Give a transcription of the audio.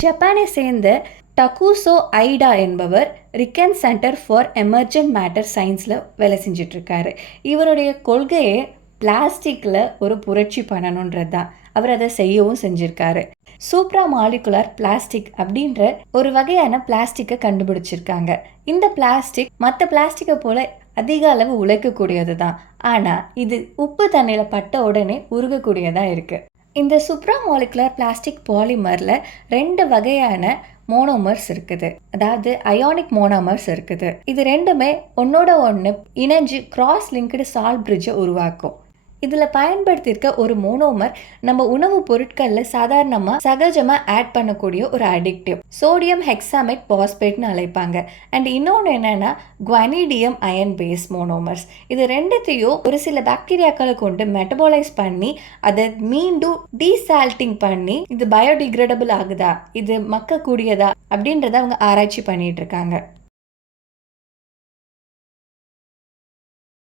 ஜப்பானை சேர்ந்த டகுசோ ஐடா என்பவர் ரிக்கன் சென்டர் ஃபார் எமர்ஜென்ட் மேட்டர் சயின்ஸில் வேலை செஞ்சிட்ருக்காரு. இவருடைய கொள்கையே பிளாஸ்டிக்கில் ஒரு புரட்சி பண்ணணுன்றது தான். அவர் அதை செய்யவும் செஞ்சுருக்காரு. சூப்ரா மாலிகுலர் பிளாஸ்டிக் அப்படின்ற ஒரு வகையான பிளாஸ்டிக்கை கண்டுபிடிச்சிருக்காங்க. இந்த பிளாஸ்டிக் மற்ற பிளாஸ்டிக்கை போல அதிக அளவு உழைக்கக்கூடியது தான். ஆனால் இது உப்பு தண்ணியில் பட்ட உடனே உருகக்கூடியதாக இருக்குது. இந்த சூப்ரா மாலிகுலர் பிளாஸ்டிக் பாலிமரில் 2 வகையான மோனோமர்ஸ் இருக்குது. அதாவது அயானிக் மோனோமர்ஸ் இருக்குது. இது ரெண்டுமே ஒன்னோட ஒன்று இணைஞ்சு கிராஸ் லிங்க்டு சால்ட் பிரிட்ஜை உருவாக்கும். இதில் பயன்படுத்தியிருக்க ஒரு மோனோமர் நம்ம உணவு பொருட்களில் சாதாரணமாக சகஜமாக ஆட் பண்ணக்கூடிய ஒரு அடிக்டிவ். சோடியம் ஹெக்ஸாமேட் பாஸ்பேட்னு அழைப்பாங்க. அண்ட் இன்னொன்று என்னென்னா குவானிடியம் அயன் பேஸ் மோனோமர்ஸ். இது ரெண்டுத்தையும் ஒரு சில பாக்டீரியாக்களை கொண்டு மெட்டபாலைஸ் பண்ணி அதை மீண்டும் டீசால்ட்டிங் பண்ணி இது பயோடிகிரேடபிள் ஆகுதா, இது மக்கக்கூடியதா அப்படின்றத அவங்க ஆராய்ச்சி பண்ணிட்டு இருக்காங்க.